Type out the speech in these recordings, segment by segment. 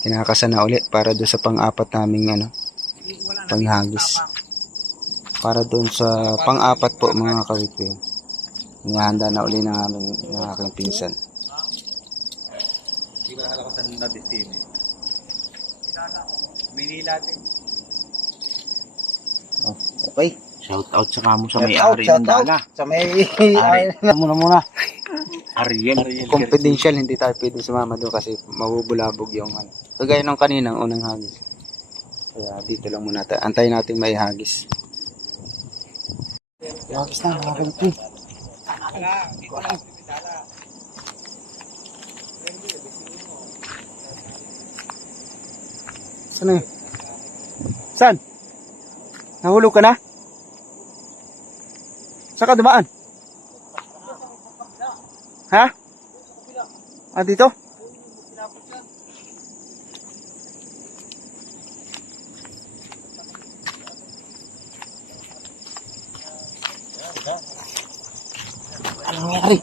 kinakasa na uli para doon sa pang-apat naming panghagis. Para doon sa pang-apat po mga kawitwing. Inihanda na uli ng aking pinsan. Hindi ba nakalakosan na destiny? Manila din. Okay. Shout out sa kamo sa may-ari ng dala. Sa may muna. Ariel. Confidential, hindi tayo pwede sumama doon kasi mabubulabog yung kagaya ng kaninang unang hagis. Kaya dito lang muna tayo. Antayin natin may hagis. Hagis na, mga kawitwing. Saan eh? Saan? Nahulog ka na? Saan ka dumaan? Ha? Ah, dito? Anong nangyari?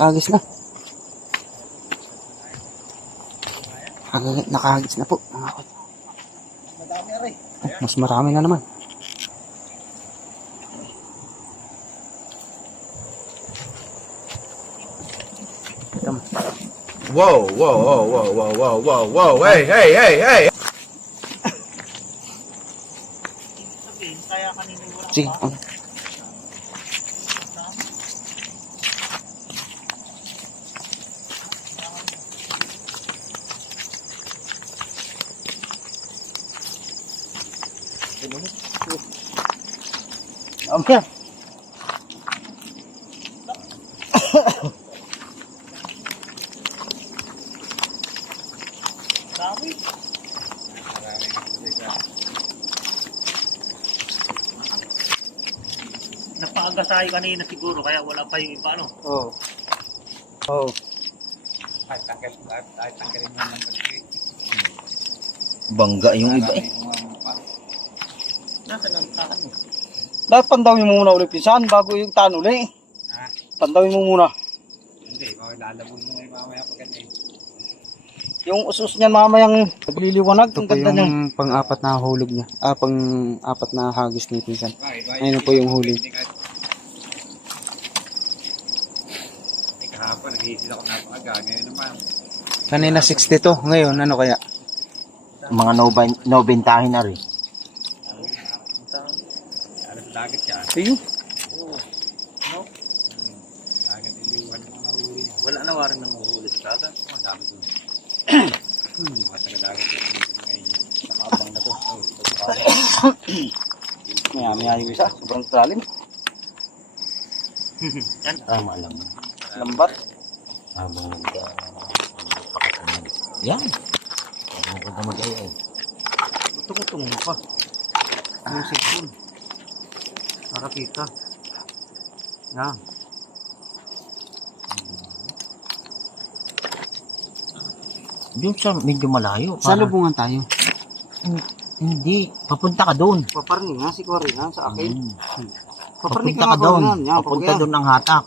Hagis na. Nakahagis na po. Mas marami na naman. Wow. Hey. Sige. Amya. Napakagasay kanina siguro kaya wala pa yung iba ano. Oo. Oo. Ay, tanggalin mo ng pagkik. Bangga yung iba eh. Nasa lang ano. Dapat pandawin mo muna ulit pisan bago yung tanuli. Ha? Pandawin mo muna. Hindi, lalabog mo ngayon mamaya pag ganyan. Yung usus niyan mamayang nagliliwanag. Ito Ang po ganda niya. yung pang-apat na hulog niya. Pang-apat na hagis ni pinsan. Ayun po yung huli. Kahapon, nag-iisil ako napakaga. Ngayon naman. Kanina 62. Ngayon, ano kaya? Mga nobentahin na rin. Alas dagat yan. Ayun. Dagat iliwan ng mga huli niya. Wala na warin ng mahuli sa dagat. Ang dami doon. Mga taga-dagat yung ngayon. Nakaabang na to. Maya yung isa. Sobrang tralim. Yan. Tama lang. Lambat. Habang yan. Habang ka mag-ayay. Tungtong pa. Yung cellphone. Para kita. Yan. Doon sa medyo malayo. Sa lubungan tayo. Hindi. Papunta ka doon. Paparni nga si Corina sa akin. Papunta ka doon. Papunta doon ng hatak.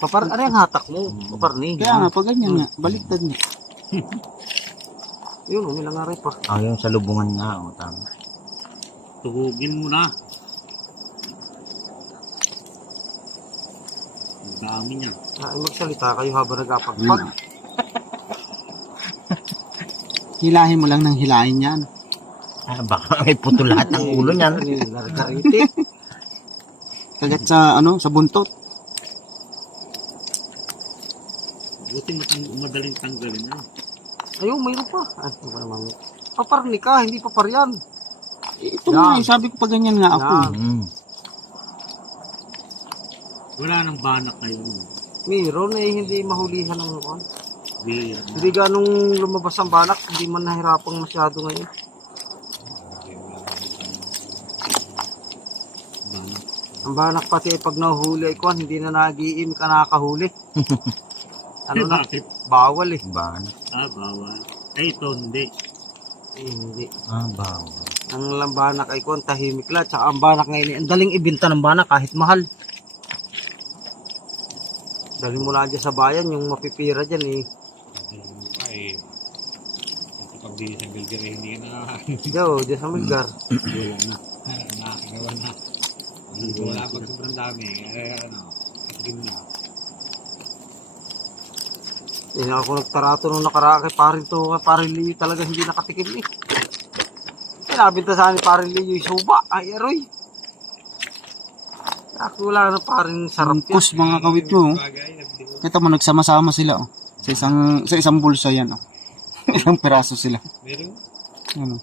Ano yung hatak mo? Paparni. Kaya nga, pag ganyan nga, baliktad niya. Yun, nilangaray pa. Yung sa lubungan nga. O, tama. Tuhugin mo na. Ang dami niya. Magsalita kayo habang nagapagpag. Hilahin mo lang ng hilahin yan. Baka may puto lahat ng ulo niyan. Kagat sa, sa buntot. Buti madaling tanggalin na. Ayun, mayroon pa. Paparni ka, hindi paparyan. Ito nga, sabi ko pa ganyan nga ako. Wala nang banak kayo. Mayroon hindi mahulihan ng kon. Bira. Hindi ganong lumabas ang banak, hindi man nahirapang masyado ngayon. Banak. Ang banak pati pag nahuhuli ay kuwan, hindi na nag-iim ka nakakahuli. Ano na? Bakit? Bawal eh. Banak. Bawal. Ay, ito hindi. Hindi. Bawal. Ang lambanak ay kuwan, tahimik lang. Tsaka ang banak ngayon, ang daling ibinta ng banak kahit mahal. Dali mo lang dyan sa bayan, yung mapipira dyan eh. Hindi sa builder hindi ka Diyo, diyan sa Milgar. wala na. Nakakagawa na. Wala pag sobrang dami. Katikim na. Hindi na ako nagtarato nung nakaraan kay parin to. Parin Leo talaga hindi nakatikim eh. Pinabinta sa ni parin Leo yung suba. Ay, aroy. Ako wala na parin sarap yan. Kus mga kawit ko. Bagay, hindi ko. Kita mo nagsama-sama sila oh. Sa isang bulsa yan oh. Ilang piraso sila. Meron? Ano?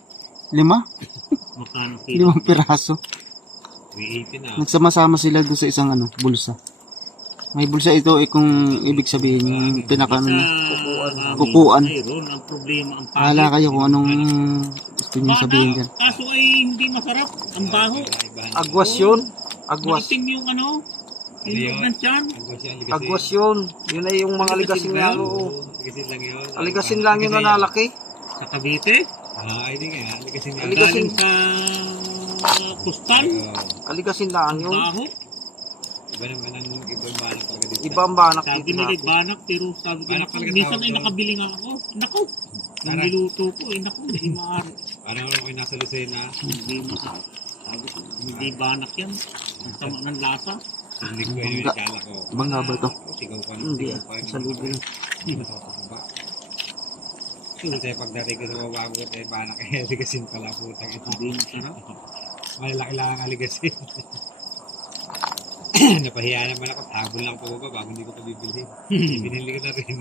5? Magkano kilo? 5 piraso. 380 na. Nagsama-sama sila doon sa isang ano, bulsa. May bulsa ito kung ibig sabihin yung pinaka ano, Kukuan. Mayroon ang problema ang pangit. Bahala kayo kung anong gusto niyo sabihin dyan. Kaso ay hindi masarap. Ang baho. Agwas yun. Agwas. Maitim yung ano. Yung loob ng tiyan. Agwas yun. Yun ay yung mga aligasin nga. Oo. Aligasin lang yun. Aligasin lang yun na nalaki. Sa Cavite. Hindi nga. Aligasin nga. Aligasin. Galing sa Kustal. Aligasin lang yun. Baho. Iba naman ang ibang banak talaga dito. Iba ang banak Sabi dito nila natin. banak pero sabi ko Banak talaga minsan tawag ay doon. nakabili nga ako. Nako. Nung Tara. niluto ko ay nako. Hindi maaari. Parang ako yung nasa Lucena. Hindi masarap. Sabi ko hindi banak yan. Ang sama ng lasa. Hindi ko yun yung kala ko. Bangga ba ito? Sigaw pa. Hindi. Sigaw pa. Sa libo lang. Masarap pa ba? Kasi pagdating ko sa babago tayo banak eh. Aligasin pala putang ito. Hindi masarap. Malalaki lang ang aligasin. Napahiya naman ako. Tabol lang po ba bago hindi ko pa bibili. Binili ko na rin.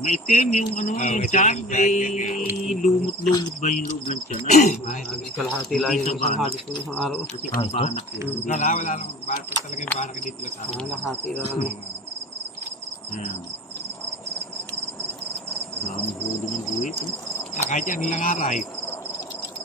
Maitim yung ano yung ito tiyan. yung Ay tiyan, lumot-lumot ba yung loob ng tiyan? Ay, Kalahati lang yun. Isang hagis ko isang araw. kasi ang banak yun. Hindi Wala lang. Banak talaga yung banak dito lang sa akin. Kalahati lang. Ayan. Dami huli ng buwit. Kahit yan lang aray.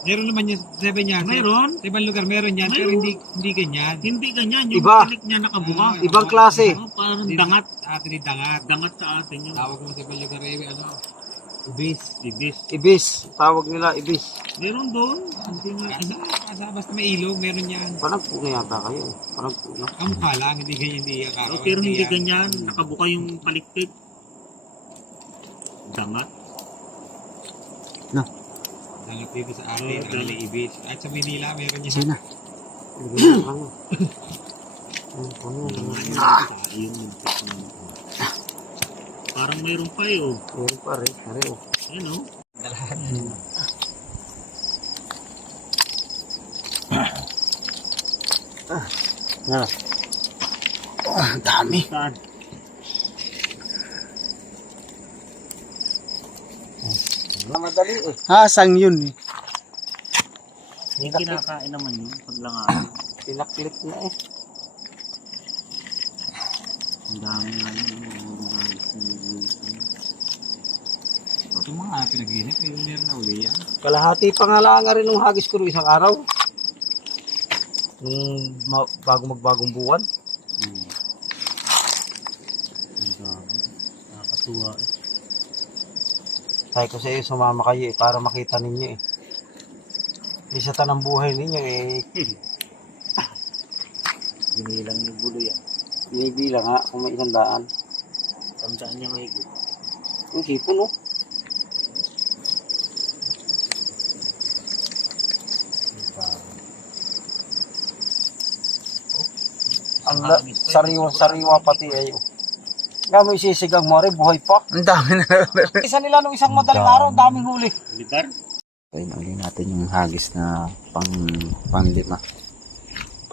Meron naman yan, sabi niya. Mayroon. Sa ibang lugar meron yan, pero Mayroon. hindi ganyan. Hindi ganyan. Yung Iba. pilik niya nakabuka. Ibang klase. Parang dangat. Sa atin yung dangat. Dangat sa atin yun. Tawag mo sa ibang lugar ano, ubis. Ibis. Ibis. Tawag nila ibis. Meron doon. Hindi nga. Basta may ilog, meron yan. Panagpo na yata kayo. Panagpo na. Kamukha lang, hindi ganyan, hindi yan. Oh, pero hindi ganyan. Nakabuka yung palikpik. Dangat. Dangat dito sa atin, ang nila ibis. At sa Manila, meron yan. Sige na. Bigyan mo Yung parang mayroon pa eh. Oh. Meron pa rin. Pare, oh. Ayan oh. Nga. Ang dami. Saan? Madali eh. Hasang yun eh. Yung kinakain naman yun. Paglangaan. Pinaklik na eh. Ang dami nga yun. Ito mga pinag-inip, meron na uli yan. Kalahati pa nga lang nga rin ng hagis ko nung isang araw. Nung bago magbagong buwan. Ang dami. Nakakatuwa eh. Sabi ko sa iyo, sumama kayo eh, para makita ninyo eh. Isa tanang buhay ninyo eh. Binilang ni Bulo yan. Binibilang nga kung may 100. Tandaan niya may higit. Ang sipon oh. Sariwa pati ayo. Nga mo isisigang mo rin, buhay pa. Ang dami na. Isa nila nung isang madaling araw, daming huli. Libar? Ayun, uli natin yung hagis na pang 5.